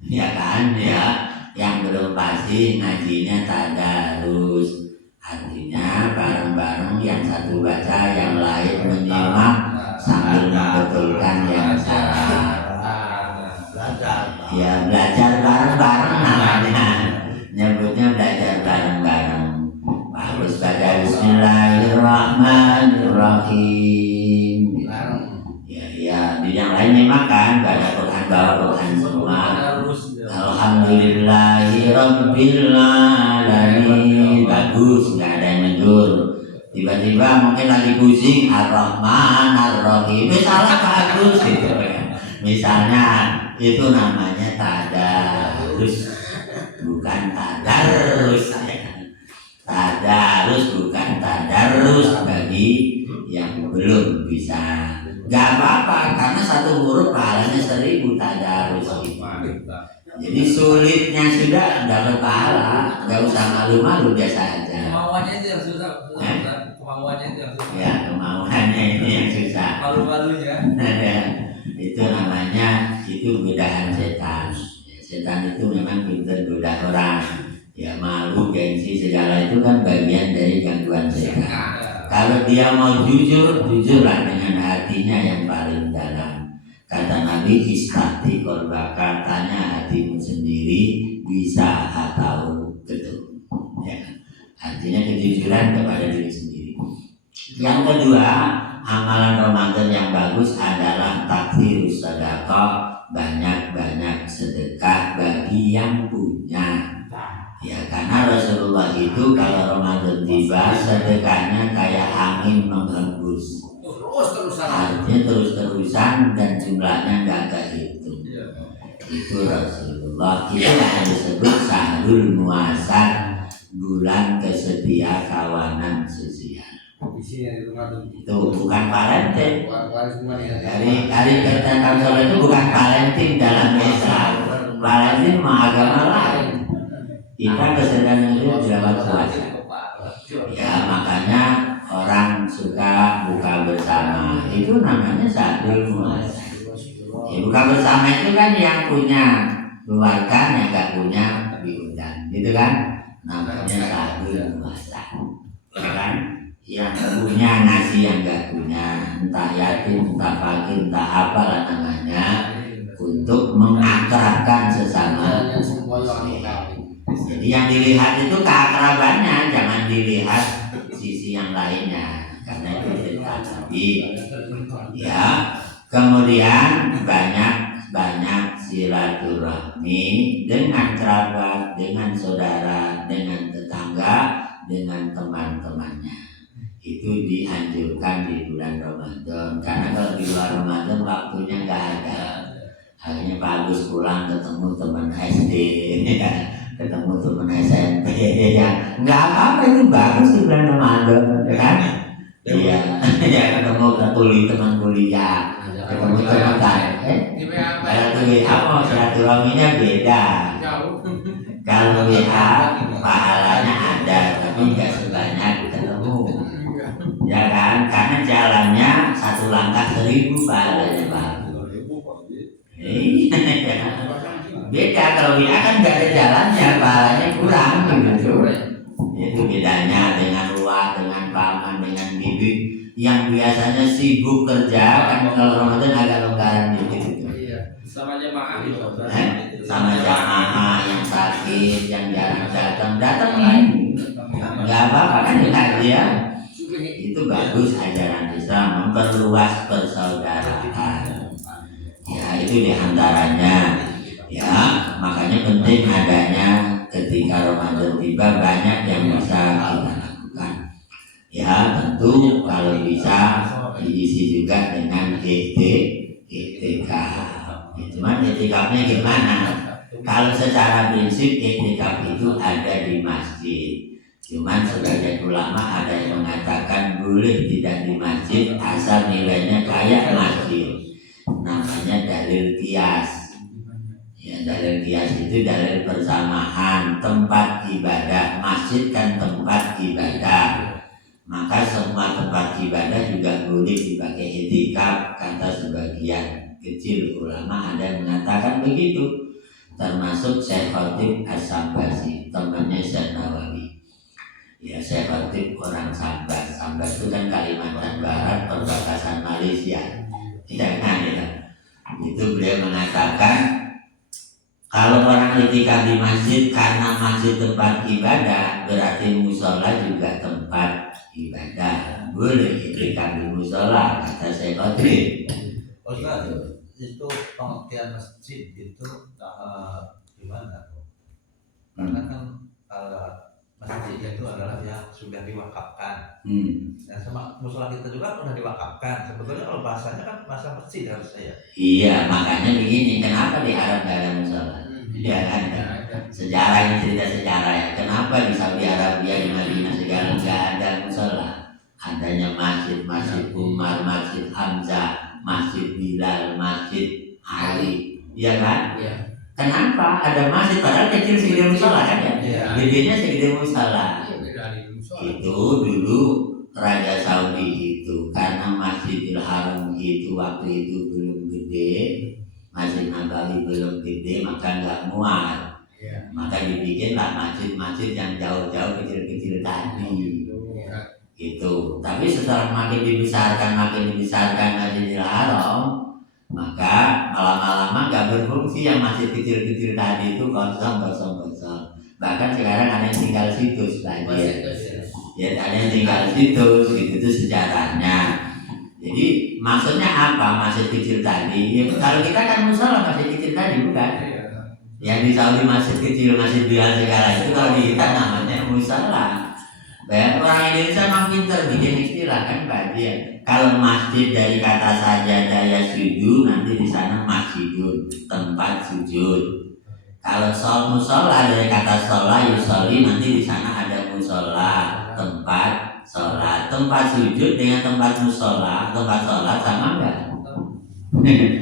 Ya kan ya, yang belum pasti ngajinya tadarus. Artinya bareng-bareng yang satu baca yang lain menyimak sambil membetulkan yang salah. Ya belajar bareng-bareng namanya. Nyebutnya belajar bareng-bareng. Harus baca Bismillahirrahmanirrahim. Ya di yang lain memang kan baca Quran bawa Quran semua. Alhamdulillahirabbil alamin. Bagus, nggak ada yang negur. Tiba-tiba mungkin lagi pusing Ar-Rahman Ar-Rahim. Salah bagus gitu ya. Misalnya itu namanya tadarus. bukan tadarus. Tadarus bukan tadarus bagi yang belum bisa. Gak apa-apa karena satu huruf pahalanya 1000 tadarus gitu. Jadi sulitnya sudah dapat pahala, nggak usah malu-malu, biasa aja. Kemauannya itu yang susah, kemauannya itu yang susah. Ya, kemauannya ini yang susah. Malu-malunya. Itu namanya itu godaan setan. Ya, setan itu memang pintar goda orang. Ya malu, gengsi segala itu kan bagian dari gangguan setan. Kalau dia mau jujur, jujurlah dengan hatinya yang paling dalam. Kata Nabi, istati kolbaka, tanya hatimu sendiri bisa atau betul. Ya. Artinya kejujuran kepada diri sendiri. Yang kedua, amalan Ramadan yang bagus adalah takdirus sedekah, banyak-banyak sedekah bagi yang punya. Ya karena Rasulullah itu kalau Ramadan tiba sedekahnya kayak angin menghembus. Artinya terus-terusan dan jumlahnya nggak kehitung. Itu Rasulullah. Itu yang disebut Syahrul Muasar, bulan kesetia kawanan sosial. Itu bukan Valentine. Hari kata Rasulullah itu bukan Valentine dalam Islam. Valentine mah agama lain. Kita kesadaran itu dalam puasa. Ya makanya orang suka buka bersama, itu namanya Syahrul Muasar. Ya, buka bersama itu kan yang punya keluarga, yang nggak punya diundang, gitu kan? Namanya Syahrul Muasar. Kan? Yang punya ngasih yang nggak punya, entah yatim, entah fakir, entah apalah namanya, untuk mengakrabkan sesama. Jadi yang dilihat itu keakrabannya, jangan dilihat sisi yang lainnya, karena itu cerita Nabi. Ya, kemudian banyak silaturahmi dengan kerabat, dengan saudara, dengan tetangga, dengan teman-temannya. Itu dianjurkan di bulan Ramadan, karena kalau di luar Ramadan waktunya nggak ada. Akhirnya bagus pulang ketemu teman SD, ketemu teman SMP, ya nggak apa-apa, itu bagus di bulan Ramadan, ya kan? Iya, ya ketemu teman kuliah, ketemu teman kalau tuh apa silaturahminya beda. Kalau WA pahalanya ada, tapi nggak sebanyak ketemu, ya kan? Karena jalannya satu langkah 1000 pahalanya Pak. Beda kalau WA kan nggak ada jalannya, pahalanya kurang gitu. Itu bedanya dengan luar, dengan paman, dengan bibi yang biasanya sibuk kerja, kan kalau Ramadan agak longgaran gitu. Sama jamaah gitu. Sama jamaah yang sakit, yang jarang datangin, nggak apa-apa kan dia. Itu bagus ajaran Islam, memperluas persaudaraan. Ya itu diantaranya. Ya makanya penting adanya ketika Ramadan tiba banyak yang bisa kita lakukan. Ya tentu kalau bisa diisi juga dengan iktikaf. Ya, cuman iktikafnya gimana? Kalau secara prinsip iktikaf itu ada di masjid. Cuman sebagian ulama ada yang mengatakan boleh tidak di masjid asal nilainya kayak masjid. Namanya dalil qiyas. Ya, dalil qiyas itu dalil persamaan tempat ibadah. Masjid kan tempat ibadah. Maka semua tempat ibadah juga boleh dipakai iktikaf. Kata sebagian kecil ulama ada yang mengatakan begitu. Termasuk Syekh Khatib As-Sambasi, temannya Syekh Nawawi. Ya, Syekh Khatib orang Sambas. Sambas itu kan Kalimantan Barat, perbatasan Malaysia. Tidak kan ya. Itu beliau mengatakan kalau orang iktikaf di masjid karena masjid tempat ibadah, berarti musola juga tempat ibadah. Boleh iktikaf di musola, kata Syekh Khatib. Ustaz, itu pengertian masjid itu gimana? Karena kan masjid itu adalah yang sudah diwakafkan. Dan sama musola kita juga sudah diwakafkan. Sebetulnya kalau bahasanya kan bahasa masjid harusnya ya. Iya, makanya begini, kenapa di Arab gak ada musola? Ya kan? Nggak ada. Sejarah ini cerita sejarah ya. Kenapa di Saudi Arabia di Madinah segala nggak ada musola? Adanya masjid Umar, masjid Hamzah, masjid Bilal, masjid Ali, ya kan? Iya. Kenapa ada masjid padahal kecil segede musola kan ya? Iya. Gedenya segede musola. Iya, beda di musola. Itu dulu Raja Saudi itu karena Masjidil Haram itu waktu itu belum gede, Masjid Nabawi belum gede, maka nggak muat. Iya. Maka dibikinlah masjid-masjid yang jauh-jauh kecil-kecil tadi. Iya. Gitu. Tapi setelah makin dibesarkan Masjidil Haram, maka lama-lama nggak berfungsi yang masjid kecil-kecil tadi itu kosong. Bahkan sekarang ada yang tinggal situ sebagian. Ya ada yang tinggal situ, itu sejarahnya. Jadi maksudnya apa masjid kecil tadi? Ya, kalau kita kan musola masjid kecil tadi bukan? Yang di Saudi masjid kecil, masjid Bilal segala itu kalau di kita namanya musola. Banyak orang Indonesia memang pintar bikin istilah kan bagian. Kalau masjid dari kata sajadah ya sujud, nanti di sana masjidun, tempat sujud. Kalau musola dari kata sholat yusoli, nanti di sana ada musola, tempat sholat. Tempat sujud dengan tempat musola, tempat sholat sama enggak?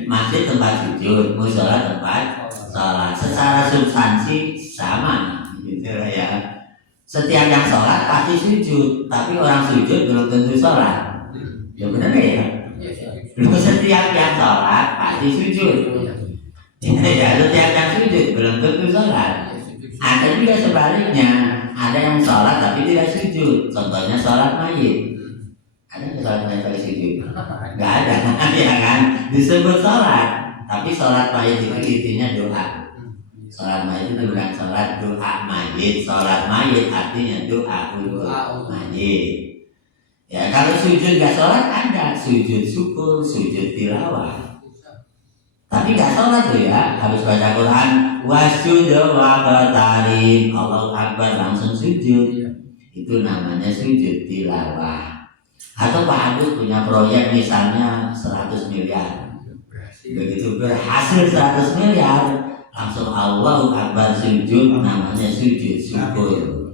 Masjid tempat sujud, musola tempat sholat. Secara substansi sama, gitu ya. Setiap yang sholat pasti sujud, tapi orang sujud belum tentu sholat. Ya benar ya? Belum setiap yang sholat pasti sujud. Ya, setiap yang sujud belum tentu sholat. Ada juga sebaliknya, ada yang sholat tapi tidak sujud. Contohnya sholat mayit. Ada yang sholat mayit tapi sujud? Gak ada, ya kan? Disebut sholat, tapi sholat mayit itu intinya doa. Sholat mayit itu bukan sholat doa mayit. Sholat mayit artinya doa untuk mayit. Ya kalau sujud gak sholat ada sujud syukur, sujud tilawah. Tapi gak sholat tuh ya, habis baca Quran wasjud wa qatarin, Allahu Akbar langsung sujud. Itu namanya sujud tilawah. Atau Pak Agus punya proyek misalnya 100 miliar. Begitu berhasil 100 miliar, langsung Allahu Akbar sujud, namanya sujud syukur.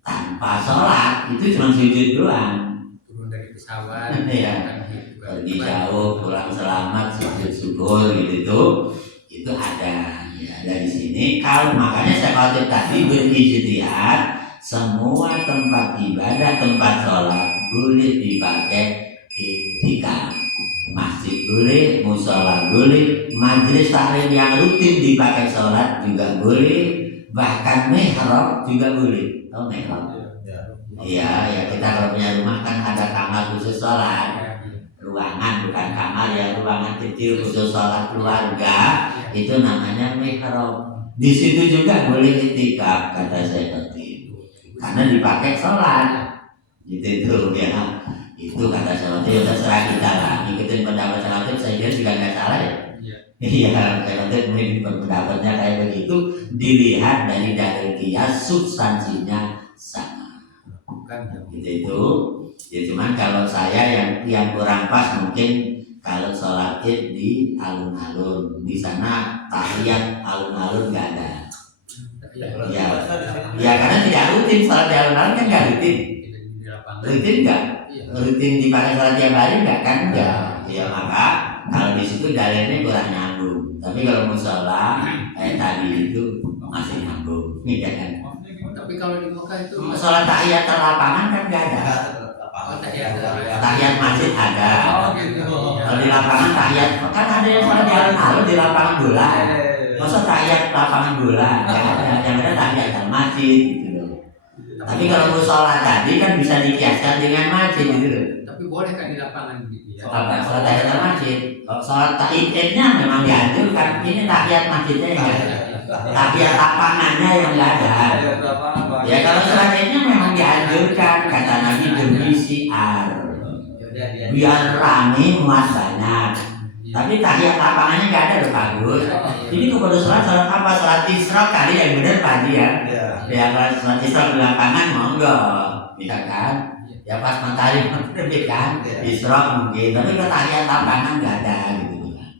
Tanpa sholat, itu cuma sujud doang. Turun dari pesawat. Iya. Pergi jauh pulang selamat sujud syukur gitu itu ada ya dari sini. Kalau makanya saya khawatir tadi berijtihad semua tempat ibadah tempat sholat boleh dipakai iktikaf, masjid boleh, musola boleh, majelis taklim yang rutin dipakai sholat juga boleh, bahkan mihrab juga boleh. Tahu mihrab? Iya ya, kita kalau punya rumah kan ada kamar khusus sholat. Ruangan bukan kamar ya, ruangan kecil khusus sholat keluarga, itu namanya mihrab. Di situ juga boleh iktikaf kata saya seperti itu, karena dipakai sholat. Gitu ya. Itu kata saya seperti itu, terserah kita lah. Ngikutin pendapat saya saya kira juga nggak salah ya. Iya, saya mungkin pendapatnya kayak begitu. Dilihat dari dalil qiyas substansinya sama. Gitu itu. Ya cuman kalau saya yang kurang pas mungkin kalau sholat id di alun-alun, di sana tahiyat alun-alun nggak ada. Ya karena tidak rutin sholat di alun-alun kan nggak rutin. Rutin nggak? Rutin dipakai sholat tiap hari nggak kan? Nggak. Ya maka kalau di situ dalilnya kurang nyambung. Tapi kalau musola tadi itu masih nyambung, ya kan? Tapi kalau di Mekah itu sholat tahiyat lapangan kan nggak ada. Tahiyat masjid ada. Kalau di lapangan tahiyat kan ada yang sholat di alun-alun di lapangan bola. Masa tahiyat lapangan bola? Nggak ada. Yang ada tahiyat masjid gitu loh. Tapi kalau musola tadi kan bisa dikiaskan dengan masjid gitu loh. Tapi boleh kan di lapangan begitu ya? Sholat tahiyat masjid. Kalau sholat tahiyatnya memang dianjurkan. Ini tahiyat masjidnya yang nggak ada. Tahiyat lapangannya yang nggak ada. Ya kalau sholat tahiyatnya memang dianjurkan kata Nabi demi syiar. Biar rame muat banyak. Tapi tahiyat lapangannya nggak ada loh Pak Gus. Ini kepada sholat apa? Sholat isyraq kali yang benar tadi ya. Ya kalau sholat isyraq di lapangan monggo, bisa kan? Ya pas matahari terbit kan, isyraq mungkin. Tapi kalau tahiyat lapangan nggak ada gitu kan.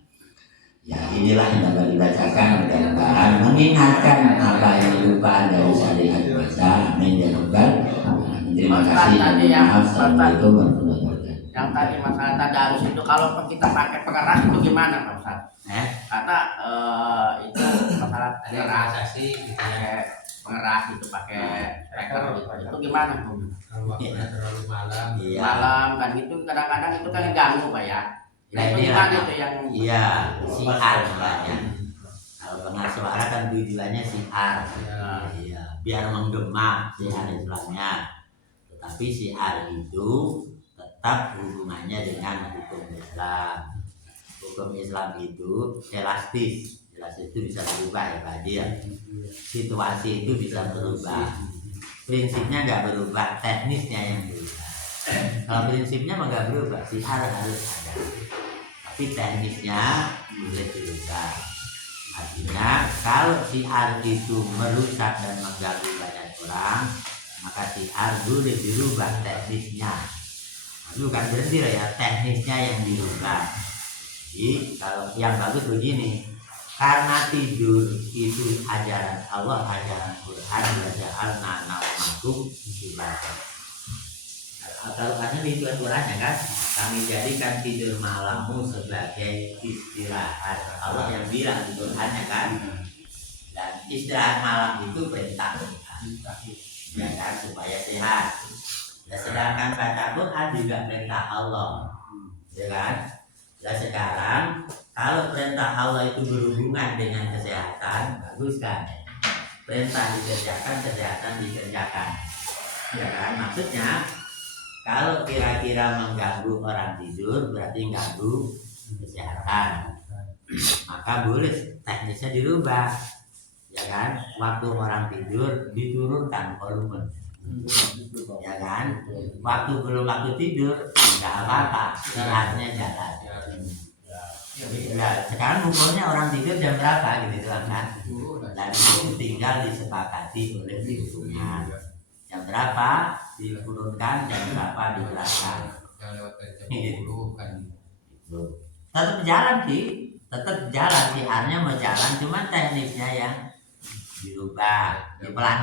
Ya inilah yang dapat dibacakan mudah-mudahan mengingatkan apa yang lupa dari syariat puasa. Amin ya rabbal alamin. Terima kasih dan maaf. Assalamualaikum warahmatullahi wabarakatuh. Yang tadi masalah tadarus itu kalau kita pakai pengeras itu gimana Pak Ustaz? Karena itu masalah Ada pengeras, asasi gitu ya. pakai pengeras itu pakai speaker gitu. Itu gimana tuh? Kalau waktunya terlalu malam. Iya. Malam kan gitu kadang-kadang itu kan ganggu Pak ya. Nah, itu gimana itu yang Iya, siar namanya. Kalau pengeras suara kan tujuannya siar. Iya, biar menggema siar Islamnya. Tetapi siar itu tetap hubungannya dengan hukum Islam. Hukum Islam itu elastis itu bisa berubah ya Pak Haji ya. Situasi itu bisa berubah. Prinsipnya nggak berubah, teknisnya yang berubah. Kalau prinsipnya mah nggak berubah, siar harus ada. Tapi teknisnya boleh berubah. Artinya kalau siar itu merusak dan mengganggu banyak orang, maka siar boleh dirubah teknisnya. Bukan berhenti ya, teknisnya yang dirubah. Jadi kalau yang bagus begini, karena tidur itu ajaran Allah, ajaran Quran, waja'alna naumakum subatan. Kalau ada di Qurannya kan, kami jadikan tidur malammu sebagai istirahat. Allah yang bilang di Qurannya kan, dan istirahat malam itu perintah ya kan, supaya sehat. Ya, sedangkan baca Quran juga perintah Allah, ya kan? Ya sekarang kalau perintah Allah itu berhubungan dengan kesehatan, bagus kan? Perintah dikerjakan, kesehatan dikerjakan, ya kan? Maksudnya kalau kira-kira mengganggu orang tidur berarti mengganggu kesehatan, maka boleh teknisnya dirubah, ya kan? Waktu orang tidur diturunkan volume, ya kan? Waktu belum waktu tidur nggak apa-apa, siarnya jalan. Ya, sekarang umurnya orang tidur jam berapa gitu kan? Dan itu tinggal disepakati oleh lingkungan. Jam berapa diturunkan, jam berapa dijelaskan. Tetap jalan sih, tetap jalan siarnya mau jalan, cuma teknisnya yang dirubah, dipelan.